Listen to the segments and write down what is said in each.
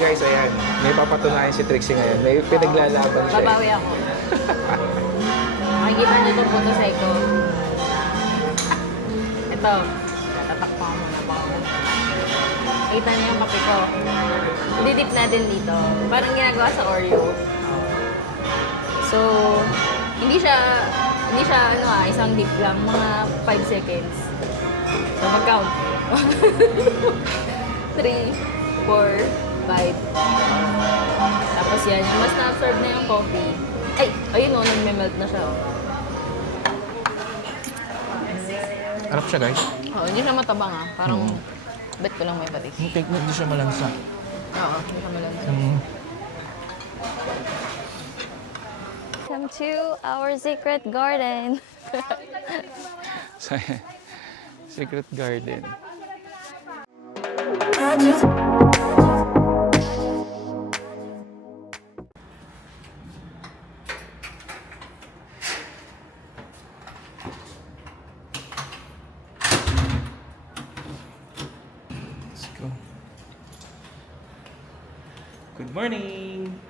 guys, ayan. May papatunayan si Trixie ngayon. May pinaglalaban siya. Babawi ako. Makikita niyo itong puto sa ko. Ito. Tatakpan ko muna. Baka kita niyo yung kape ko. Didip natin dito. Parang ginagawa sa Oreo. So, hindi siya isang dip lang. Mga 5 seconds. So, mag-count. 3, 4, 5. Tapos yan, yung mas na-absorb na yung coffee. Ay, ayun o, nagme-melt na siya. Harap siya, guys. Oo, hindi siya matabang ah. Parang, bet ko lang may patis. Hindi siya malansa. Oo, hindi siya malansa. Welcome to our secret garden. Secret garden. Let's go. Good morning.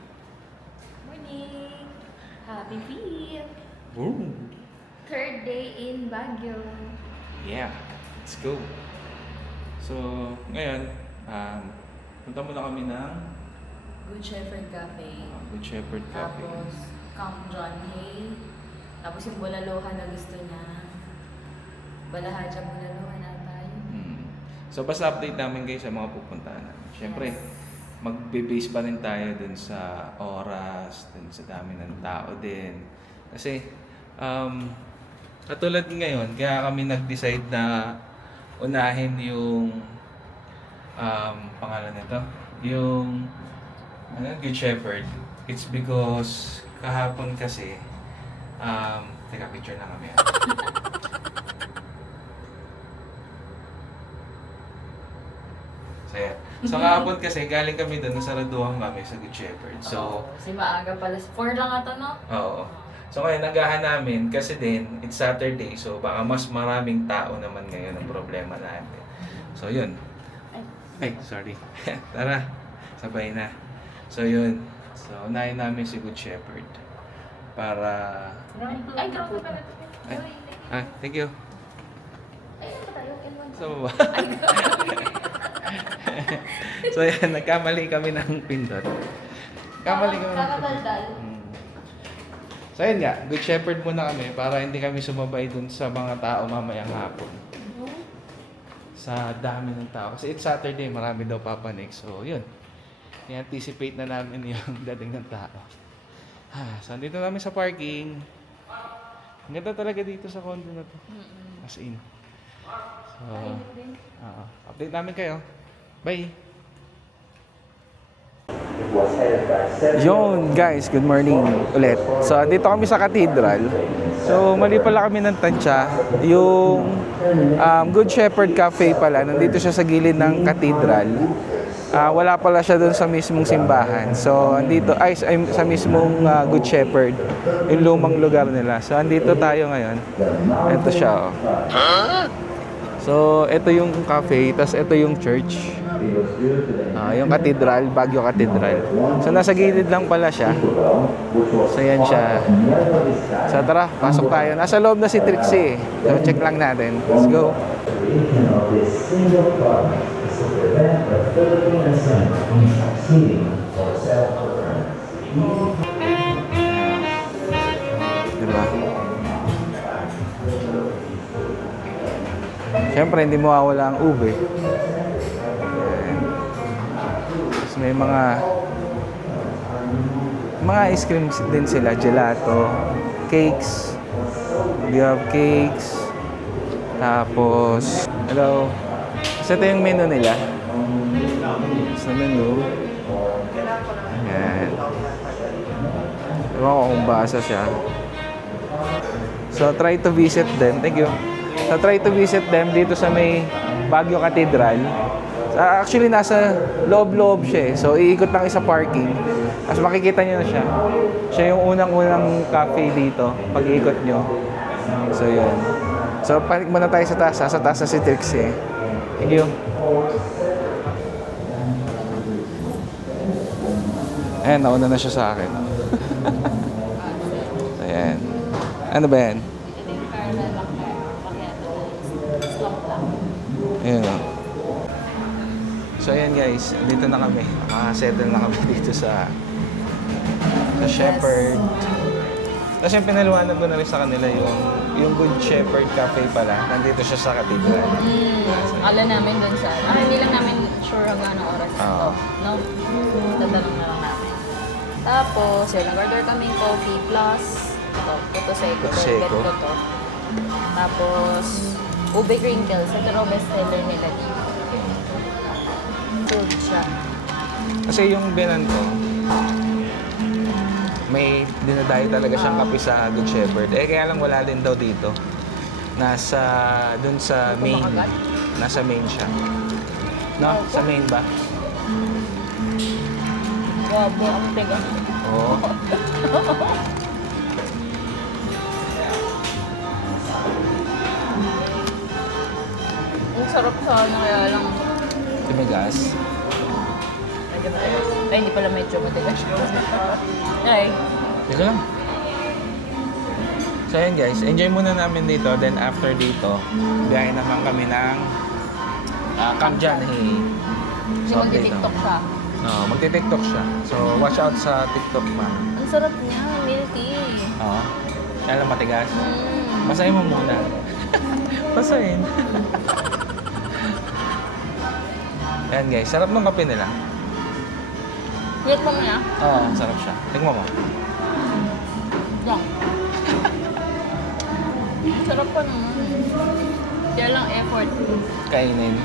Morning! Happy Feet! Ooh. Third day in Baguio. Yeah, let's go. So, ngayon, punta muna kami ng Good Shepherd Cafe. Good Shepherd Cafe. Tapos, Camp John Hay. Tapos yung Bulalohan na gusto niya. Balahaja Bulalohan na tayo. So, basta update namin guys sa mga pupuntahan namin. Siyempre, magbe-base pa rin tayo dun sa oras, dun sa dami ng tao din. Kasi, katulad ngayon, kaya kami nag-decide na unahin yung pangalan nito, yung Good Shepherd. It's because kahapon kasi, teka, picture na kami. So kahapon kasi galing kami doon, nasaraduhan kami sa Good Shepherd. So, Si maaga pala. 4 lang ata, no? oo. So ngayon, nagahan namin kasi din, it's Saturday, so baka mas maraming tao naman ngayon ang problema natin. So yun. Ay, sorry. Tara, sabay na. So yun. So unahin namin si Good Shepherd. Para... Ay, kaputo. thank you. So, so yan, nagkamali kami ng pindot. Kamali kami ng Kakataldal. So yun nga, Good Shepherd muna kami para hindi kami sumabay dun sa mga tao mamayang hapon. Sa dami ng tao. Kasi it's Saturday, marami daw papanik. So yun, i-anticipate na namin yung dating ng tao. So andito namin sa parking. Ang ganda talaga dito sa condo na to. As in. So, update namin kayo. Bye! Yon guys, good morning ulit. So dito kami sa Cathedral. So mali pala kami ng tansya. Yung Good Shepherd Cafe pala, nandito siya sa gilid ng Cathedral. Wala pala siya doon sa mismong simbahan. So andito ay sa mismong Good Shepherd, yung lumang lugar nila. So andito tayo ngayon. Ito siya. So ito yung cafe, tas ito yung church. Yung Cathedral, Baguio Cathedral. So nasa gilid lang pala siya. So yan siya. So tara, pasok tayo. Nasa loob na si Trixie. So check lang natin. Let's go. Diba? Siyempre hindi mawawala ang ube. May mga ice cream din sila, gelato, cakes. We have cakes. Tapos, hello. Kasi ito yung menu nila. Sa menu. Ayan. Ewan ko kung basa siya. So, try to visit them. Thank you. So, try to visit them dito sa may Baguio Cathedral. Actually, nasa loob-loob siya eh. So, iikot lang isa parking. Tapos makikita nyo na siya. Siya yung unang-unang cafe dito pag iikot nyo. So, yun. So, panik muna tayo sa taas. Sa taas na si Trixie. Thank you. Ayan, nauna na siya sa akin. Ayan. Ano ba yan? Ito yung caramel macchiato. Slump lang. Ayan o. So ayan guys, dito na kami. Nakasettle na kami dito sa Shepherd. Tapos yung pinaliwanag ko na rin sa kanila yung Good Shepherd Cafe pala. Nandito siya sa Cathedral. Akala namin dun sa... hindi lang namin sure hanggang anong oras ito. Oo. No? Tatanong na lang namin. Tapos, yun, nag-order kaming coffee plus ito, Puto Seco. Puto Seco. Favorite ko to. Tapos, ube crinkles. Ito raw best seller nila dito. Good siya. Kasi yung binan ko, may dinadayo talaga siyang kape sa Good Shepherd. Kaya lang wala din daw dito. Dun sa main. Kumakagat? Nasa main siya. No? Sa main ba? Wabo, ang tiga. Oo. Ang sarap sana, kaya lang Timigas. medyo matigas. Ay, hindi pala medyo matigas. Ay, Dito lang. So ayan guys, enjoy muna namin dito. Then after dito, biyahe naman kami ng Camp John. hindi mag-tiktok siya. Magti-tiktok siya. So watch out sa TikTok man. Ang sarap niya, milk tea. Oo. Kaya lang matigas. Mm. Basahin mo muna. Basahin. Ayan guys, sarap ng kape nila. Wait mo niya. Oo, sarap siya. Tingnan mo. Lang. Sarap pa naman. Kaya lang effort. Kainin.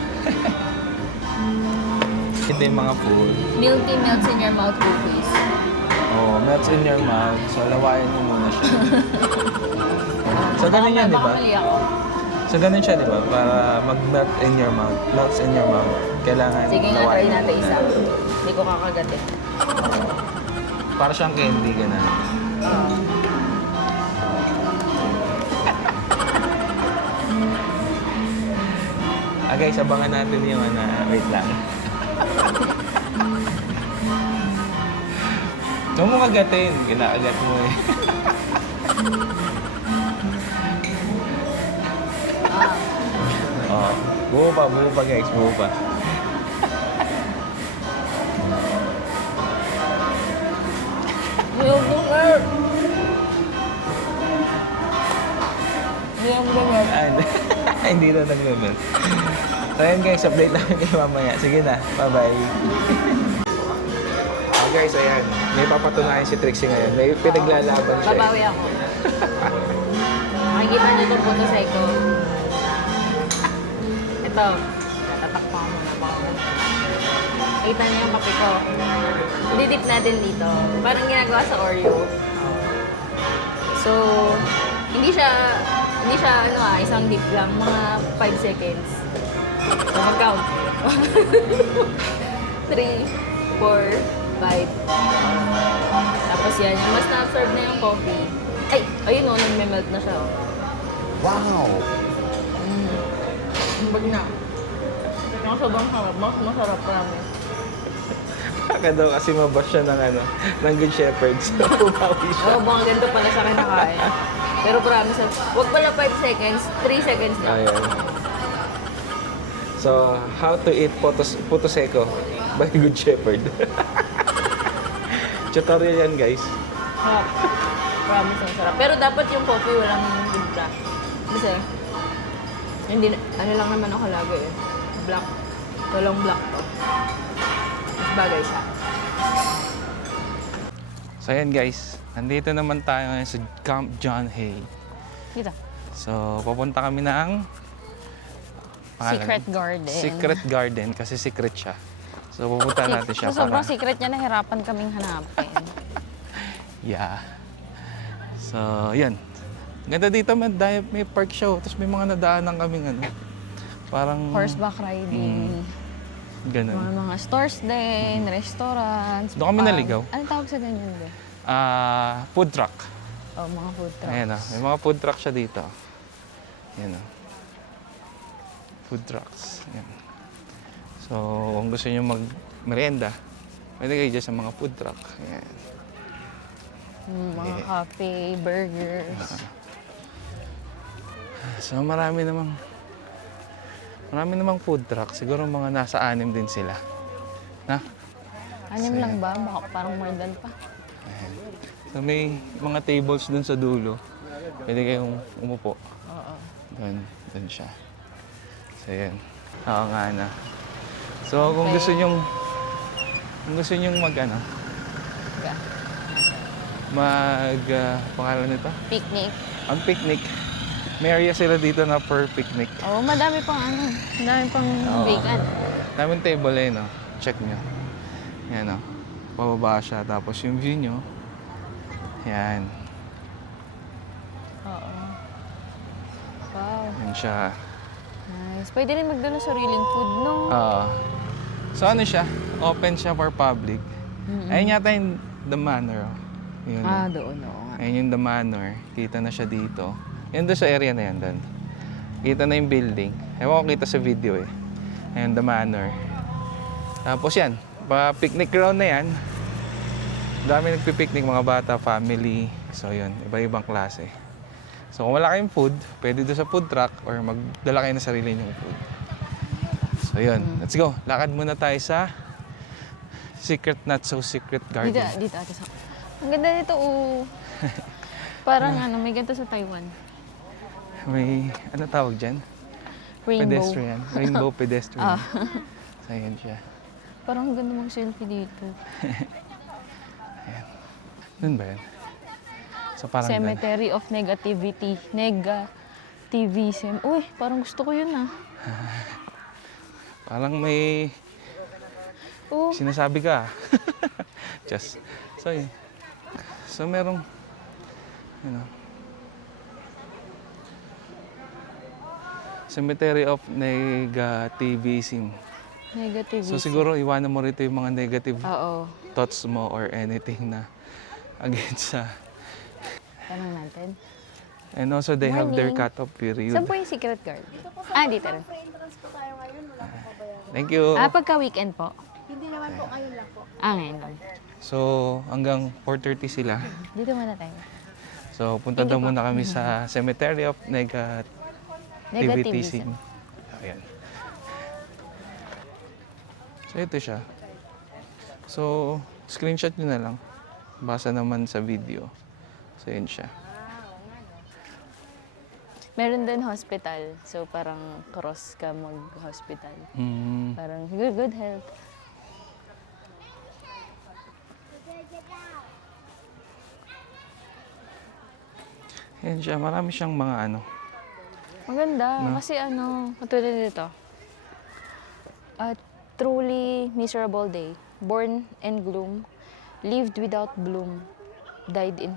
Ito yung mga food. Milk tea melts in your mouth cookies. Oh, melts in your mouth. So, lawayan mo muna siya. So, ganun yan, di ba? Baka mali ako. So, ganun siya, di ba? Para mag-melt in your mouth. Melts in your mouth. Kailangan Sige nga, try lawayan mo natin muna. isa. Hindi ko kakagatin. Para siyang candy, ganun. Guys, abangan natin yung wait lang. Huwag mo kagatin. Kinakagat mo eh. Oh, buo pa guys, buo pa. Yung bunga! Yung bunga. Hindi na nag-melt. So ayan guys, update namin kayo mamaya. Sige na, bye-bye. Guys, ayan. May papatunayan si Trixie ngayon. May pinaglalaban siya. Babawi ako. Makikita niyo itong Puto Seco. Ito. Natatakpan ko muna. Baka kita niyo yung kape ko. Didip natin dito. Parang ginagawa sa Oreo. So, hindi siya isang dip lang. Mga 5 seconds. So, mag-count. 3, 4, 5. Tapos yan, yung mas na-absorb na yung coffee. Ay, ayun o, nagme-melt na siya. Wow! Bag na. Yung sobrang sarap. Mas masarap namin. Baka daw kasi mabash siya ng Good Shepherd. So, pumawi siya. Oo, baka ganito pala siya kinakain. Pero promise, wag pala 5 seconds, 3 seconds na. Ayan. So, how to eat Puto Seco by Good Shepherd. Tutorial yan, guys. Sarap. Promise, ang sarap. Pero dapat yung coffee walang timpla. Kasi, hindi, lang naman ako lagi eh. Black. Walang black to. Mas bagay siya. So, ayan guys. Nandito naman tayo ngayon sa Camp John Hay. Dito. So, pupunta kami ng... Secret Garden. Secret Garden kasi secret siya. So, pupunta natin siya Sa sobrang para... secret niya, nahirapan kaming hanapin. Yeah. So, yan. Ganda dito, may park show. Tapos may mga nadaanan kaming parang... Horseback riding. Ganun. Mga stores din, restaurants. Doon kami pub. naligaw. Anong tawag sa ganyan din? Food truck. Oh, mga food trucks. Ayan o. May mga food truck siya dito. Ayan o. Food trucks. Ayan. So, kung gusto nyo mag-merienda, Pwede kayo dyan sa mga food truck. Ayan. Mga cafe, burgers. So marami namang food truck. Siguro mga nasa 6 din sila. Na? Anim lang ba? Baka parang more than pa. So may mga tables dun sa dulo. Pwede kayong umupo. Oo. Doon siya. So yan. Oo nga na. So kung gusto nyong pangalan nito? Picnic. Ang picnic. May area sila dito na per picnic. Oo, madami pang madami pang vacant. Daming table eh, no? Check nyo. Yan, no? Pababa siya. Tapos yung view nyo. Yan. Oo. Wow. Yan siya. Nice. Pwede rin magdala sariling food, no? So ano siya? Open siya for public. Ayun yata yung The Manor. Oh. Yun. Doon, oo nga. Ayun yung The Manor. Kita na siya dito. Yan doon sa area na yan doon. Kita na yung building. Ewan ko kita sa video eh. Ayun, The Manor. Tapos yan, picnic ground na yan. Dami nagpipiknik, mga bata, family. So yun, iba-ibang klase. So kung wala kayong food, pwede doon sa food truck or magdala kayo ng sarili niyong food. So yun, let's go. Lakad muna tayo sa secret, not so secret garden. Dito ate sa... Ang ganda nito, Parang may ganito sa Taiwan. May, ano tawag dyan? Rainbow. Pedestrian. Rainbow pedestrian. So yun siya. Parang ang ganda mag-selfie dito. Doon ba yan? So parang doon. Cemetery of Negativity. Negativism. Uy, parang gusto ko yun Parang may sinasabi ka. Just. So yun. So merong, Cemetery of Negativism. Negativism. So siguro iwanan mo rito yung mga negative Oo. thoughts mo or anything na against sa... Tanong natin. And also they have their Morning. cut-off period. Saan po yung secret garden? Dito rin. Thank you. Pagka-weekend po? Hindi naman po, ngayon lang po. Ngayon lang. So hanggang 4:30 sila. Dito muna tayo. So punta daw muna kami sa Cemetery of Negativism. Negativism. Ayan. So ito siya. So screenshot nyo na lang. Basa naman sa video. So yun siya. Meron din hospital. So parang cross ka mag-hospital. Mm. Parang good health. Yan siya. Marami siyang mga Maganda. Kasi katulad nito. A truly miserable day. Born in gloom. Lived without bloom. Died in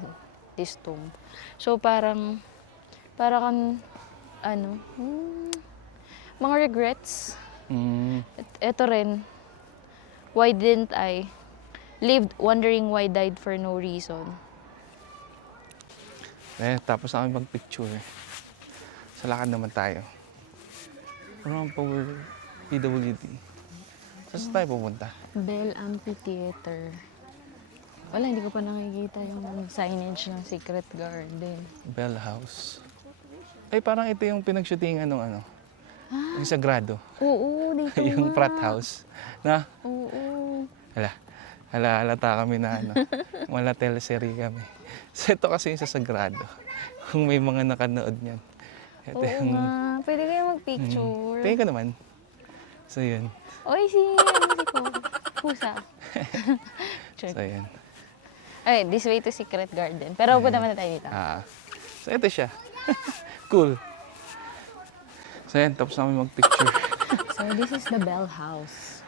this tomb. So parang mga regrets. Ito rin. Why didn't I? Lived wondering why died for no reason. Tapos na kami mag-picture. Sa lakad naman tayo. Around Power PWD. Saan tayo pupunta? Bell Amphitheater. Wala, hindi ko pa nakikita yung signage ng Secret Garden. Bell House. Ay, parang ito yung pinag-shootingan ng yung Sagrado. Oo, dito Yung nga. frat house. Na? Oo. Halata kami na wala teleserye kami. So ito kasi yung sa Sagrado. Kung may mga nakanood niyan. Ito Oo nga. Pwede kayo mag-picture. Tingin ko naman. So yun. Oy, si Pusa. Check. So yun. Okay, this way to Secret Garden. Pero punta muna tayo dito. So ito siya. Cool. So yan, tapos na kami mag-picture. So this is the Bell House.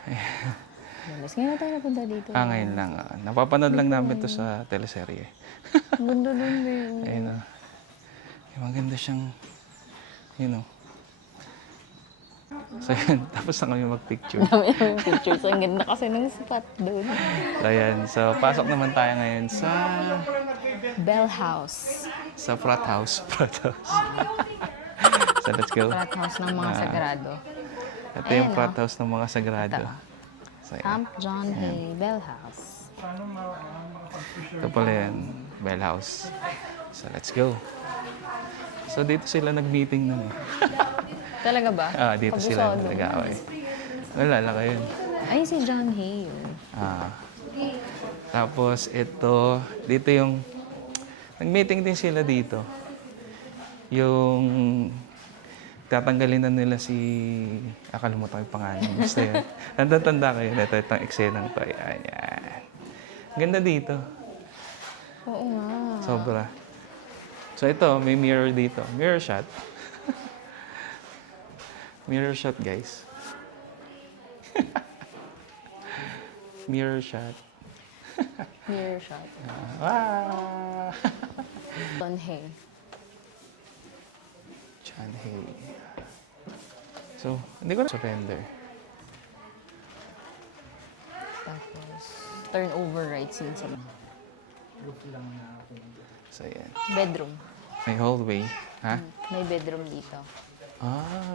Mas ngayon na tayo napunta dito. Ngayon lang. Napapanood lang namin to sa teleserye. Ganda dun din. Ayun o. Maganda siyang, So yan, tapos na kami mag-picture. Dami yung pictures. Ang ganda kasi ng spot dun. So yan, so pasok naman tayo ngayon sa Bell House. sa frat house. So let's go. Frat house ng mga sagrado. Ito yung Ayan, frat house ng mga sagrado. Ito. So, yan. Camp John Hay Bell House. Ito pala yan, Bell House. So, let's go. So, dito sila nag-meeting nun eh. Talaga ba? Dito sila Kabusado. nag-away. Wala ka yun. Ay, si John Hay yun. Tapos, ito, dito yung, nag-meeting din sila dito. Yung, tatanggalin na nila si, akalimutan ko yung pangalan. Basta yun. Tanda-tanda kayo. Ito, itong eksenang to. Ayan. Ganda dito. Oo nga. Sobra. So ito, may mirror dito. Mirror shot. Mirror shot, guys. Mirror shot. Mirror shot. Ah! John Hay. John Hay. So, hindi ko na surrender. Tapos, turnover rights yun sa So, yan. bedroom. May hallway. Ha? May bedroom dito.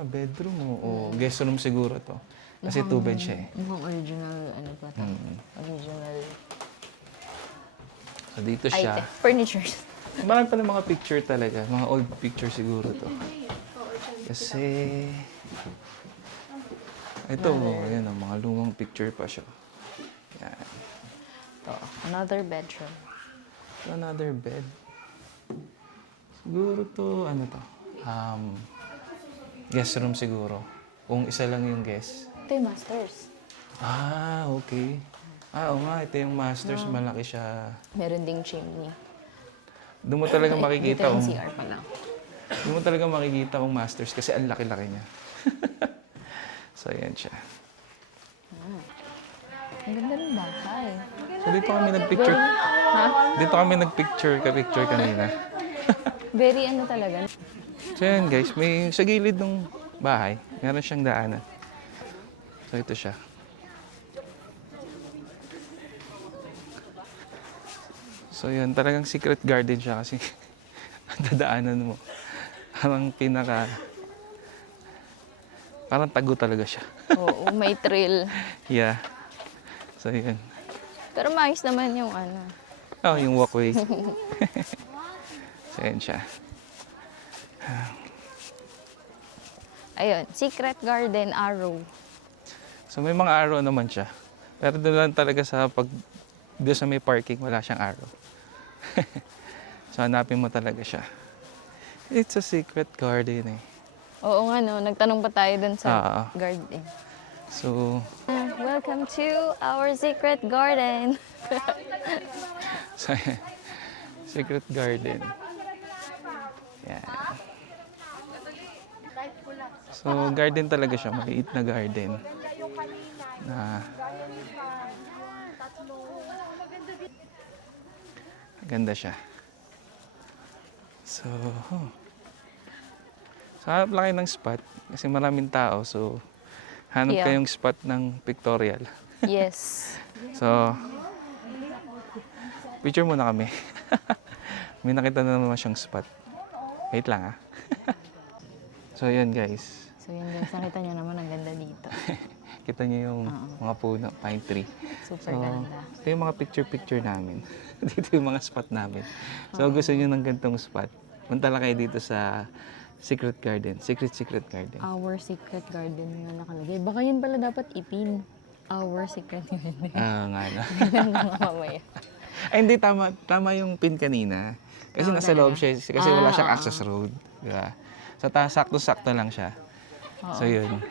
Bedroom. Oo. Guest room siguro to. Kasi two-bed siya eh. Mukhang original, ano pa ito? Original So, dito siya. item. Furnitures. Marami pa ng mga picture talaga. Mga old picture siguro to. Kasi... Ito, yan mga lumang picture pa siya. Yan. To, another bedroom. Another bed. Siguro to, ano to? Guest room siguro. Kung isa lang yung guest. Ito yung masters. Okay. Oo nga, ito yung masters. Malaki siya. Meron ding chimney. Doon mo talaga makikita Dito yung kung... CR pa lang. Doon mo talaga makikita kung masters kasi ang laki-laki niya. So, ayan siya. Ang ganda ng bahay. So, dito kami nagpicture. Ha? Dito kami nagpicture kanina. Very ano talaga. So, ayan guys. May sa gilid ng bahay. Meron siyang daanan. So, ito siya. So, yun. Talagang secret garden siya kasi dadaanan mo. Parang tago talaga siya. Oo, may thrill. Yeah. So, yun. Pero maayos naman yung ano. Yung walkway. So, yun siya. Ayun, secret garden arrow. So, may mga arrow naman siya. Pero doon lang talaga doon sa may parking, wala siyang arrow. So, hanapin mo talaga siya. It's a secret garden eh. Oo nga no, nagtanong pa tayo dun sa garden. So, Welcome to our secret garden. so secret garden. Yan. So, garden talaga siya. Maliit na garden. Ganda siya. So, hanap lang kayo ng spot kasi maraming tao. So, hanap Yeah. kayong spot ng pictorial. Yes. So, picture muna kami. May nakita na naman siyang spot. Wait lang ah. So, yun guys. So yun guys, nakita nyo naman ang ganda dito. Kita niyo yung mga puno, pine tree. Super So, ganda. ito yung mga picture-picture namin. Dito yung mga spot namin. So, gusto niyo ng gantong spot, punta lang kayo dito sa Secret Garden. Secret Garden. Our secret garden nga nakalagay. Baka yun pala dapat ipin. Our secret garden. Nga na. Ganun mga mamaya. Ay, hindi. Tama yung pin kanina. Kasi nasa loob siya. Kasi wala siyang access road. Diba? So, sakto-sakto lang siya. So, yun.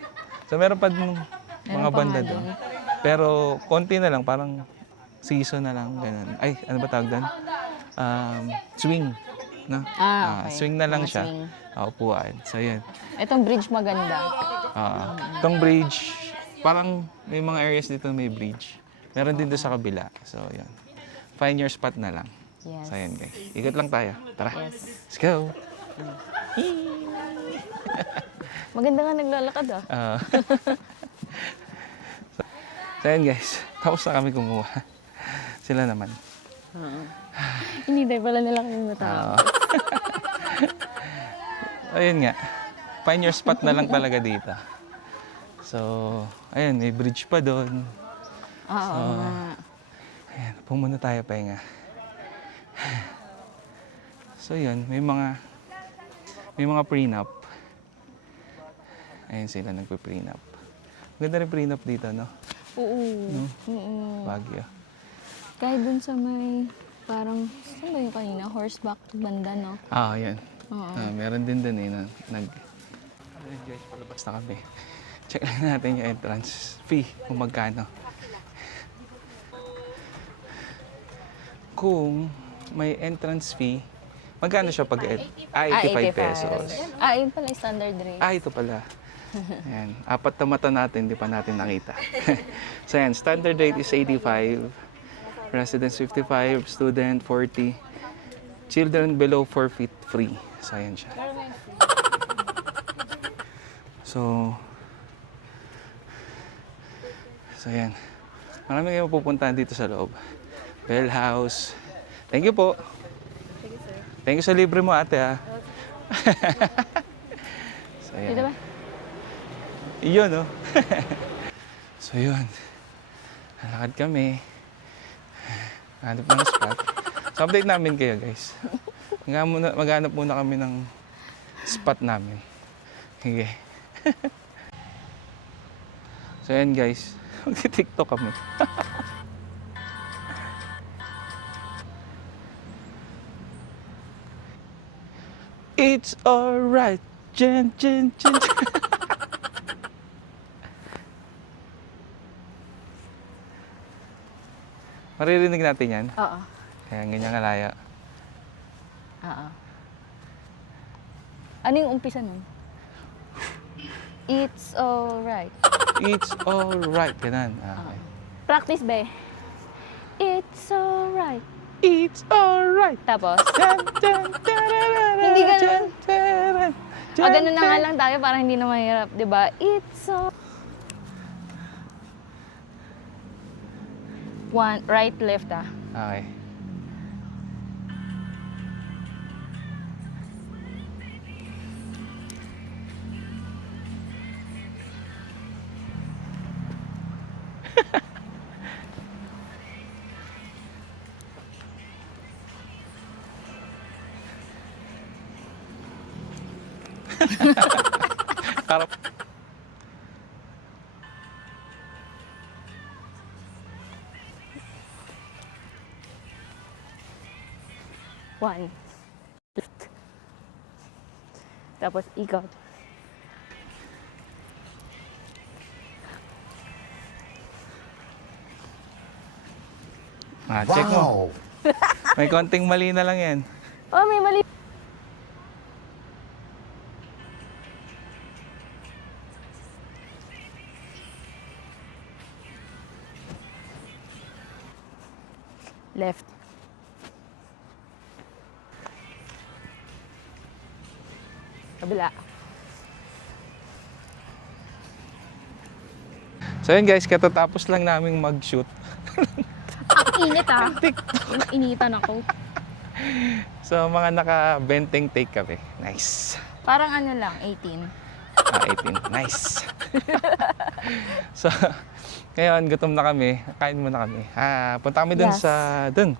So, meron pa dun mga pa banda nga doon. dun. Pero, konti na lang. Parang season na lang. Ganun. Ay, ano ba tawag doon? Swing. No? Okay. Swing na lang Mga siya. swing. Upuan. So, yun. Itong bridge maganda. Itong bridge, parang may mga areas dito na may bridge. Meron din doon sa kabila. So, yun. Find your spot na lang. Yes. So, yun guys. Ikot lang tayo. Tara. Yes. Let's go. Maganda nga naglalakad ah. So, yun guys. Tapos na kami kumuha. Sila naman. Hinintay pala nila kami matawag. Ayun nga. Find your spot na lang talaga dito. So, ayun. May bridge pa doon. Oo nga. Ayan, muna tayo pahinga. So yun, may mga prenup. Ayan sila nagpe-prenup. Maganda rin prenup dito, no? Oo. Oo. Baguio. Kahit dun sa may, parang, saan ba yung kanina? Horseback banda, no? Yan. Oo. Meron din dun eh, Ayun guys, palabas na kami. Check lang natin yung entrance fee, kung magkano. Kung may entrance fee, magkano siya pag 85 pesos. Yun pala yung standard rate. Ito pala. Ayan. 4 na mata natin, di pa natin nakita. So ayan, standard rate is 85. Residents 55, student 40. Children below 4 feet free. So ayan siya. So ayan. Marami kayong pupuntahan dito sa loob. Bell House. Thank you po. Sige, sir. Thank you sa libre mo, ate, ha. So ayan. Dito ba? Iyon, no? So, yun. Lalakad kami. Hanap ng spot. So, update namin kayo, guys. Maghanap muna kami ng spot namin. Sige. So, yan, guys. Mag-tiktok kami. It's alright. Jen, jen, jen. Maririnig natin yan. Oo. Kaya ganyan kalaya. Oo. Ano yung umpisa nun? It's alright. It's alright. Ganun. Okay. Practice ba? It's alright. It's alright. Tapos? Hindi ganun. Ganun na nga lang tayo para hindi na mahirap, di ba? It's so... One, right, left, Okay. Parang One. Left. Tapos ikot. check mo. May konting mali na lang yan. Oh, may mali. Left. Kabila. So yun guys, katatapos lang naming mag-shoot. Ang init Initan ako. So mga naka-benteng take kami. Nice. Parang ano lang, 18. 18. Nice. So, ngayon, gutom na kami. Kain muna kami. Punta kami dun Yes.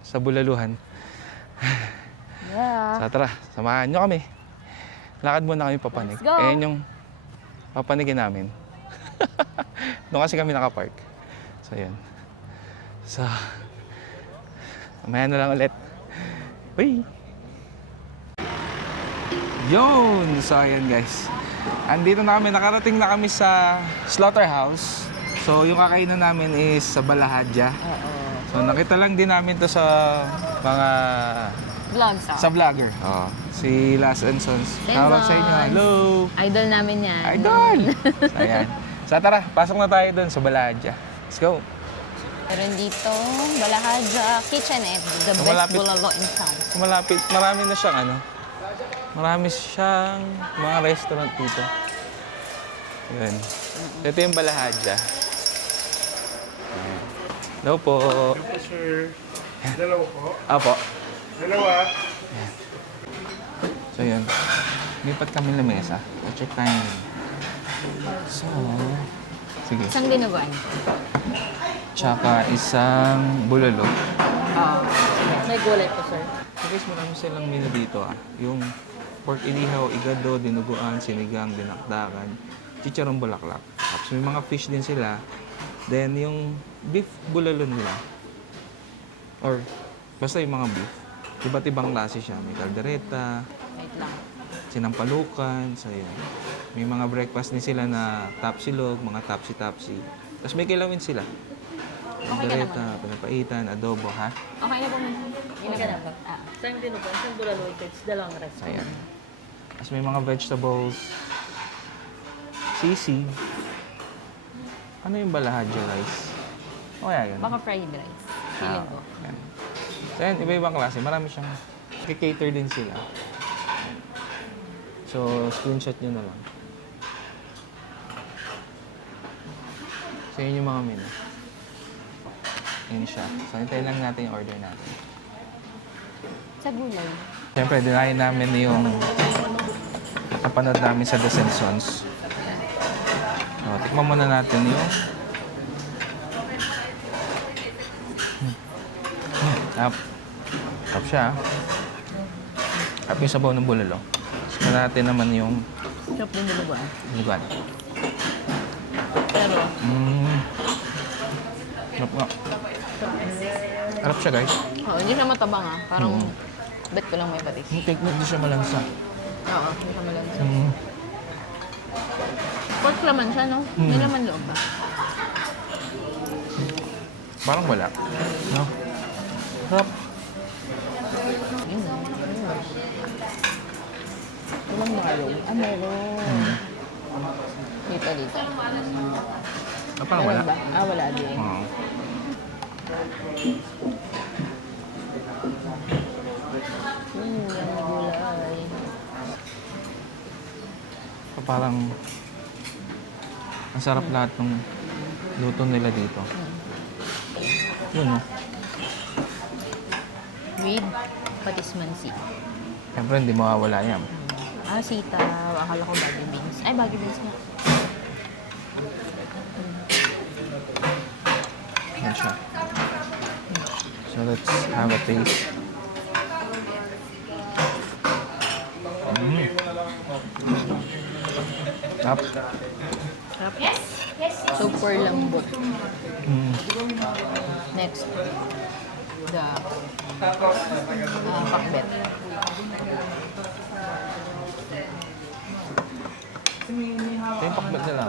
sa Bulaluhan. Yeah. So tara, samahan nyo kami. Lakad muna kami papanig. Let's go. Ayan yung papanigin namin. Doon kasi kami nakapark. So, yun. So, mamaya na lang ulit. Uy! Yun! So, ayan guys. Andito na kami. Nakarating na kami sa slaughterhouse. So, yung kakainan namin is sa Balahadja. So, nakita lang din namin to sa mga... Vlogs Sa vlogger. Si Las and Sons. Tawag sa inyo. Hello! Idol namin yan. Idol! So, ayan. So, tara. Pasok na tayo dun sa Balahadja. Let's go! Meron dito, Balahadja Kitchenette, the best Malapit. bulalo in town. Malapit. Marami na siyang marami siyang mga restaurant dito. Yun. Ito yung Balahadja. Ayan. Hello po. Hello po, sir. Dalawa po. Apo. Dalawa. So, yun. Lipat kami ng mesa. Check tayo yun. So, sige. Isang dinuguan. tsaka isang bulalo. May gulay po, sir. So guys, marami silang menu dito Yung pork inihaw, igado, dinuguan, sinigang, dinakdakan, chicharong bulaklak. Tapos may mga fish din sila. Then yung beef bulalo nila. Or basta yung mga beef. Iba't ibang klase siya. May kaldereta, Wait lang. sinampalukan, so yun. May mga breakfast din sila na tapsilog, mga tapsi-tapsi. Tapos may kilawin sila. Okay ka Kaldereta, pinapaitan, adobo, ha? Okay na po. Hindi ka naman. Saan dinugan? Saan bulalo ito? Dalawang rice. So, ayan. Tapos may mga vegetables, sisig. Ano yung balahadjo rice? O kaya ganun. Baka fried rice. Feeling ko. Yan. So yan, iba-ibang klase. Marami siyang cater din sila. So, screenshot nyo na lang. So, yun yung mga menu. Yun siya. So, hintayin lang natin yung order natin. Sa gulay. Siyempre, dinahin namin yung napanood namin sa The Simpsons. So, tikman muna natin yung Tap siya. Tap yung sabaw ng bulalo. Tapos natin naman yung Sarap din dinugan. lugan. Pero, Sarap nga. Sarap siya, guys. Oo, hindi siya matabang Parang, bet ko lang may patis. Yung cake hindi siya malansa. Oo, hindi siya malansa. pork laman siya, no? May laman loob ba? Parang wala. No? Sarap. Walang marrow. Meron. Dito. Parang wala. Meron ba? Wala din. Oo. Yung gulay. Parang ang sarap lahat ng luto nila dito. Yun, no? With patis mansi. Siyempre, hindi mawawala yan. Sitaw. Akala ko baggy beans. Ay, baggy beans nga. Yan siya. So, let's have a taste. Sarap. Sarap. Super lambot. Next. The pakbet. Ito yung pakbet nila.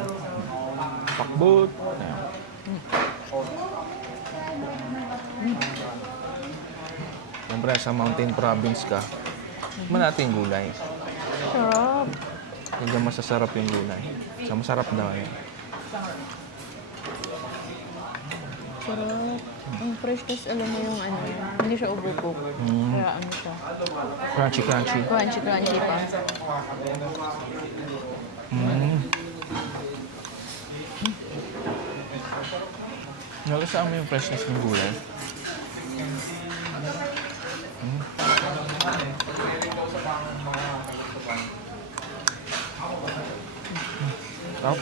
Pakbot. Ayan. Siyempre, sa mountain province ka, tikman natin yung gulay. Sarap. Hindi masasarap yung gulay. So, masarap daw yun. Sarap. Ang fresh kasi alam mo yung hindi siya overcook. Kaya ano siya. Crunchy, crunchy. Crunchy pa. Nagasaan mo yung freshness ng gulay. Sarap.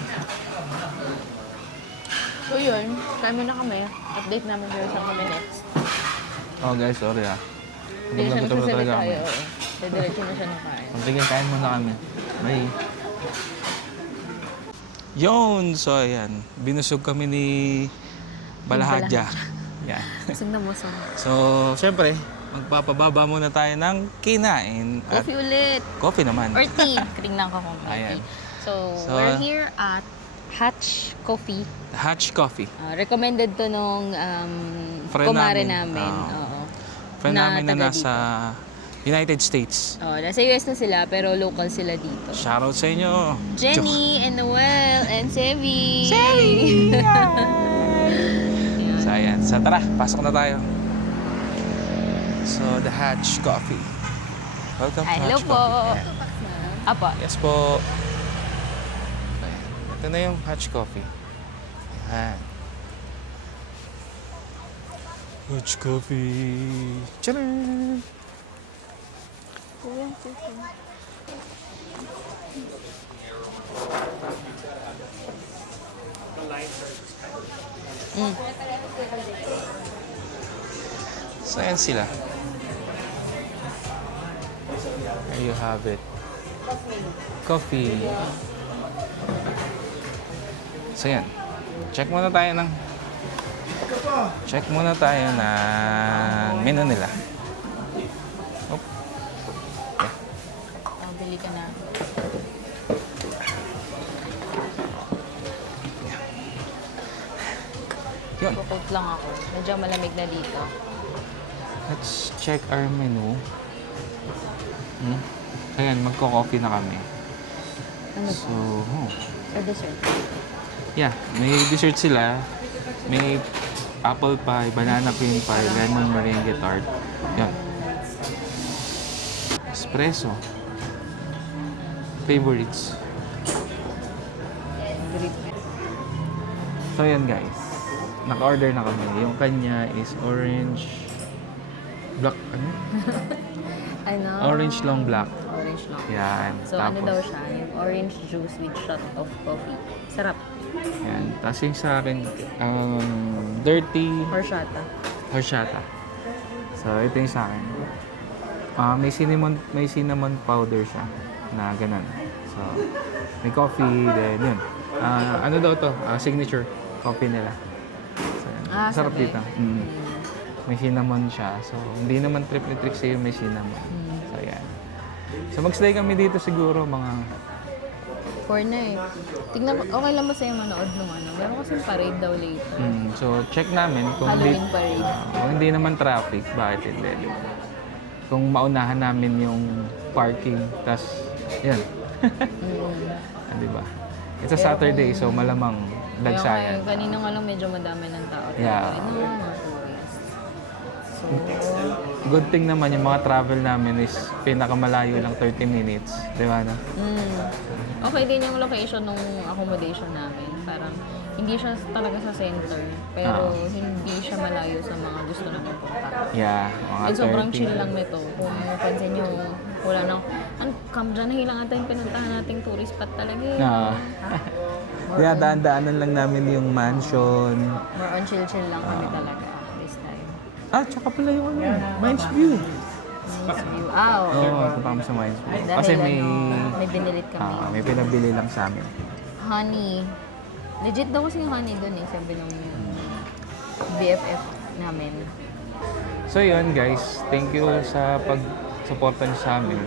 So yun, time na kami. Update namin kayo sa kami next. Oh guys, sorry Hindi siya Gutom na nagsasabi talaga tayo. kami. Diretso na siya ng kain. Sige, kain muna kami. Bye. Yun! So, ayan. Binusog kami ni Balahadja. Yan. Sing na mo sa So, syempre, magpapababa muna tayo ng kinain. At coffee ulit. coffee naman. Or tea. Tingnan ko kung may Ayan. tea. So, So, we're here at Hatch Coffee. Hatch Coffee. Recommended to nung Friend kumare namin. namin. Oo. Oo. Friend Na namin na taga nasa United States. Nasa US na sila, pero local sila dito. Shoutout sa inyo. Jenny and Noel and Sevi. So, ayan. So, tara. Pasok na tayo. So, the Hatch Coffee. Welcome to Hello Hatch po. Coffee. Ayan. Apa. Yes po. Ayan. Ito na yung Hatch Coffee. Ayan. Hatch Coffee. Tcharam! So, ayan sila. There you have it. Coffee. So, yan. Check muna tayo ng menu nila. Oh. Oh, bili ka na. Yun. Kukot lang ako. Medyo malamig na dito. Let's check our menu. Ayan, magko-coffee na kami. Ano So, Sa dessert. yeah, may dessert sila. May apple pie, banana cream pie, lemon meringue tart. Yan. Espresso. Favorites. So yan guys. Naka-order na kami. Yung kanya is orange black ano? Ano? Orange long black. Orange long. Yan. So, ano daw siya? Yung orange juice with shot of coffee. Sarap. Yan. Tapos yung sa akin, dirty Horchata. So, ito yung sa akin. May cinnamon powder siya na ganun. So, may coffee, then yun. Ano daw to? Signature coffee nila. So, yan. Sarap sabi. dito. May cinnamon siya. So, hindi naman triple trick sa'yo may cinnamon. So, yan. So, mag-stay kami dito siguro mga... For na eh. Tignan ko, okay lang ba sa'yo manood nung ano? Meron kasing parade daw later. So, check namin kung Halloween parade. kung hindi naman traffic, bakit hindi? Kung maunahan namin yung parking, tas yan. Di ba? It's a Saturday, so malamang dagsayan. Kaya kanina nga lang medyo madami ng tao. Yeah. Ano mga tourists. So, Good thing naman, yung mga travel namin is pinakamalayo lang 30 minutes. Di ba na? okay din yung location ng accommodation namin. Parang hindi siya talaga sa center, pero hindi siya malayo sa mga gusto namin punta. Yeah, mga And sobrang 30. chill lang nito. Kung pansin nyo, wala nang... Camp John lang ata yung pinuntahan nating tourist spot talaga eh. Yeah, daan-daanan lang namin yung mansion. More on chill-chill lang kami talaga this time. Tsaka pala yung ano, Mines View. Nice view. Oo. Oo, punta kami sa Mines View. Dahil Kasi may... may binilit kami. may pinabili lang sa amin. Honey. Legit daw kasi yung honey dun eh, sabi ng BFF namin. So yun guys, thank you sa pag-suporta niyo sa amin.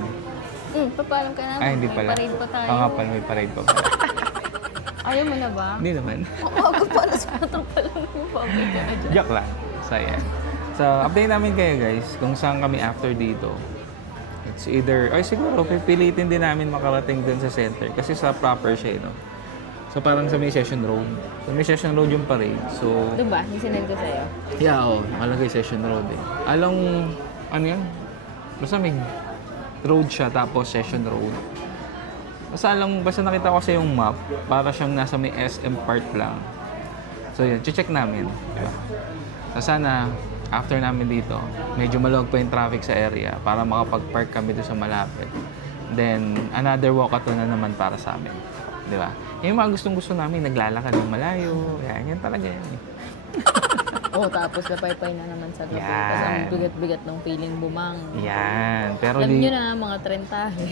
Papaalam ka naman. Ay, hindi pala. May parade pa tayo. Oo nga pala, may parade pa pala. Ayaw mo na ba? Hindi naman. Ako pa na sa pa lang yung pabay ka na dyan. Joke lang. So yan. So, update namin kayo guys kung saan kami after dito. It's either, siguro, pipilitin din namin makarating dun sa center kasi sa proper siya, no? So, parang sa may Session Road. So, may Session Road yung parade. So, Diba? Yung sinend ko sa'yo. yeah, nakalagay Session Road eh. Along, ano yan? Basta may road siya, tapos Session Road. Basta nakita ko sa yung map, para siyang nasa may SM part lang. So, yun, check namin. Diba? So, sana, after namin dito, medyo maluwag pa yung traffic sa area para makapag-park kami doon sa malapit. Then, another walkathon na naman para sa amin. Di ba? Yung mga gustong-gusto namin, naglalakad ng malayo. Yan talaga yan. Tapos napay-pay na naman sa gabi. Yan. Tapos ang bigat-bigat ng feeling bumang. Yan. Pero Alam nyo na, mga trentahe.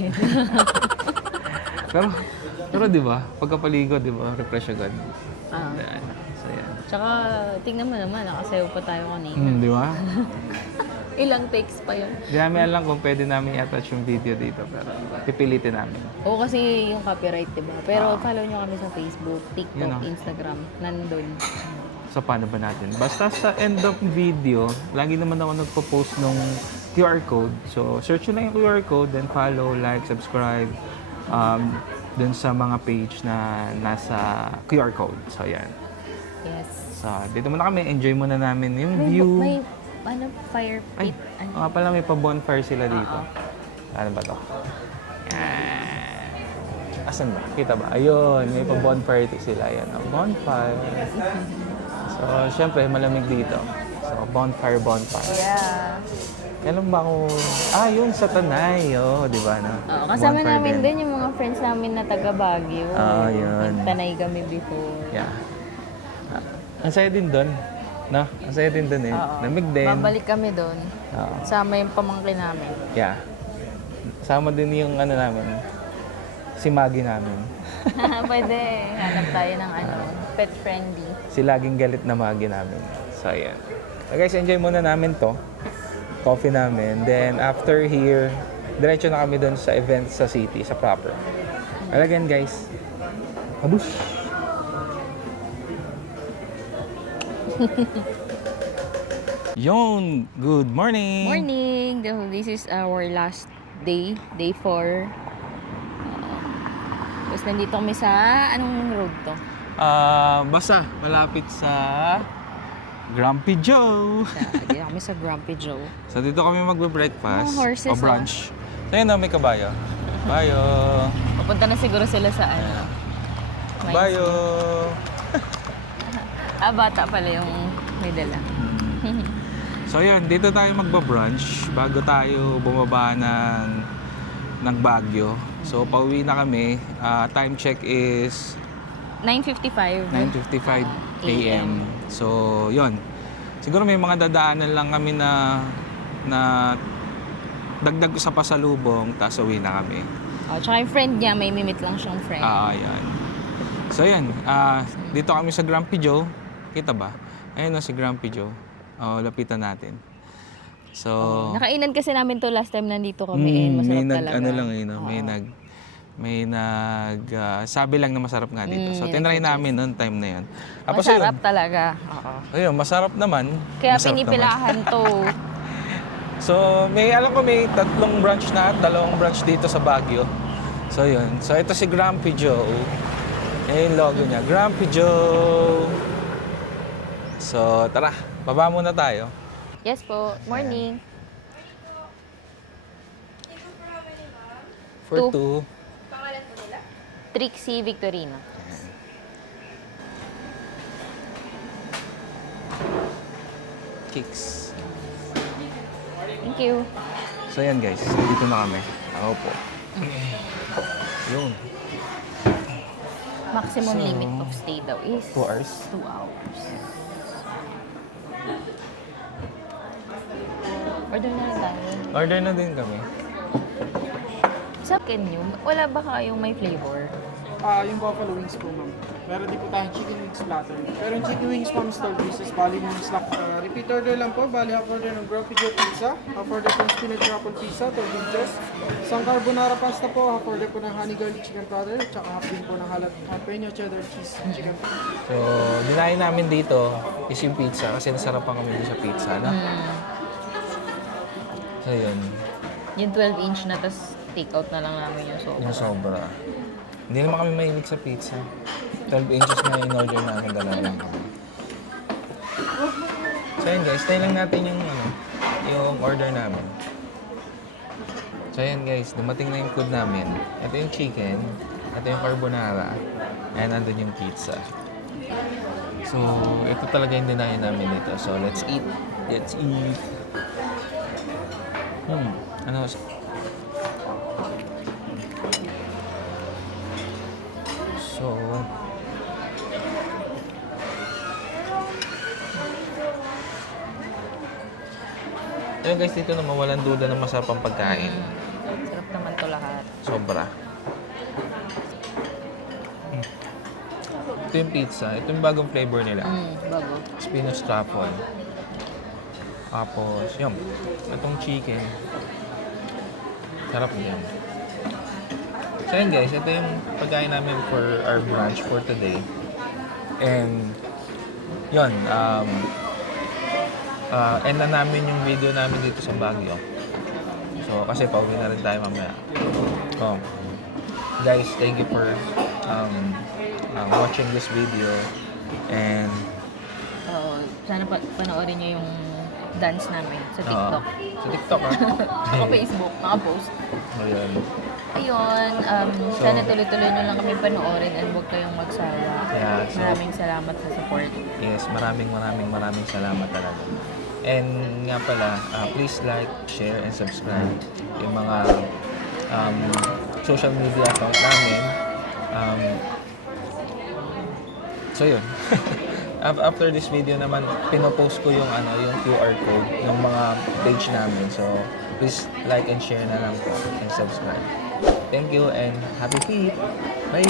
pero di ba? Pagkapaligo, di ba? Refresh agad. Yan. So, yan. Tsaka, tingnan mo naman, nakasayaw pa tayo kanina. Di ba? Ilang takes pa yun. Di namin alam kung pwede namin i-attach yung video dito, pero pipilitin namin. Oo, kasi yung copyright, diba? Pero follow nyo kami sa Facebook, TikTok, Yun, Instagram. Nandun. So, paano ba natin? Basta sa end of video, lagi naman ako nagpo-post ng QR code. So, search nyo lang yung QR code, then follow, like, subscribe dun sa mga page na nasa QR code. So, yan. Yes. So, dito muna kami. Enjoy muna namin yung May, view. may fire Ay, pit. nga pala may pa-bonfire sila dito. Ano ba to? Yan. Asan ba? Kita ba? Ayun, may pa-bonfire sila. Ayan, bonfire. So, syempre, malamig dito. So, bonfire. Yeah. Kailan ba ako... yun, sa Tanay. Di ba? No? Oo, kasama Bonfire namin din yung mga friends namin na taga Baguio. Yun. Tanay kami before. Yeah. Ang saya din doon. No? Ang saya din doon eh. Oo. Lamig din. Babalik kami doon. Oo. Sama yung pamangkin namin. Yeah. Sama din yung ano namin. Si Maggie namin. Pwede. Hanap tayo ng pet friendly. Si laging galit na Maggie namin. So, ayan. So, guys, enjoy muna namin to. Coffee namin. Then, after here, diretso na kami doon sa event sa city, sa proper. Well, again, guys. Abush! Yon! Good morning! Morning! This is our last day. Day 4. Tapos nandito kami sa... Anong road to? Basta, malapit sa Grumpy Joe. Dito kami sa Grumpy Joe. So, dito kami magbe-breakfast. Oh, horses, o brunch. So, yun na, may kabayo. Bayo! Pupunta na siguro sila sa Mais. Bayo! Bata pala yung may dala. So, yun, dito tayo magba-brunch bago tayo bumaba ng Baguio. So, pauwi na kami. Time check is 9:55. 9:55 a.m. So, yun. Siguro may mga dadaanan lang kami na dagdag sa pasalubong, tapos uwi na kami. Tsaka yung friend niya, may mimit lang siyang friend. Yan. So, yan. Dito kami sa Grumpy Joe. Kita ba? Ayun na si Grumpy Joe. Lapitan natin. So, Nakainan kasi namin to last time nandito kami. Masarap talaga. ano lang no? Sabi lang na masarap nga dito. So, tinry namin noon time na yun. Tapos Masarap talaga. Oo. Ayun, masarap naman. Kaya Masarap pinipilahan to. So, alam ko may 3 branch na, 2 branch dito sa Baguio. So, yun. So, ito si Grumpy Joe. Yan yung logo niya. Grumpy Joe. So, tara. Baba muna tayo. Yes po. Morning. For Two. 2. Trixie Victorino. Kicks. Thank you. So, yan guys. Dito na kami. Ako po. Yun. Maximum So, limit of stay daw is 2 hours. 2 hours. Order na lang tayo. Order na din kami. Sa menu, wala ba kayong may flavor? Yung buffalo wings po, ma'am. Meron din po tayong chicken wings platter. Pero yung chicken wings, ma'am, is 12 pieces. Bali yung slack. Repeat order lang po. Bali, half order ng Grumpy Joe pizza. Half order po ng spinach truffle pizza, 12 inches. Isang carbonara pasta po. Half order po ng honey garlic chicken platter. Tsaka half din po ng jalapeno cheddar cheese chicken platter. So, dinayin namin dito is yung pizza kasi nasarapan kami dito sa pizza, no? So, yun. Yung 12 inch na, tas take out na lang namin yung soba. Yung sobra. Hindi naman kami mahilig sa pizza. 12 inches na yung order namin, dalawang kami. So, yun guys. Tayo lang natin yung order namin. So, yun guys. Dumating na yung food namin. Ito yung chicken. Ito yung carbonara. And nandun yung pizza. So, ito talaga yung dinayin namin dito. So, let's eat. Let's eat. Ano? So, ayun guys, dito naman walang duda na masarap ang pagkain. Sarap naman to lahat. Sobra. Ito yung pizza. Ito yung bagong flavor nila. Bago. Spinach truffle. Tapos, yun. Itong chicken. Sarap din. So yun guys, ito yung pagkain namin for our brunch for today. And, yun. End na namin yung video namin dito sa Baguio. So, kasi pauwi na rin tayo mamaya. So, guys, thank you for watching this video. And, Sana panoorin niyo yung dance namin sa TikTok. Sa TikTok, Saka Facebook, naka-post. Ayun. Ayun, sana tuloy-tuloy nyo lang kami panoorin and huwag kayong magsawa. Yeah, so- Maraming salamat sa support. Yes, maraming salamat talaga. And nga pala, please like, share, and subscribe yung mga social media account namin. So yun. after this video naman, pinopost ko yung yung QR code ng mga page namin. So, please like and share na lang po and subscribe. Thank you and happy feet! Bye!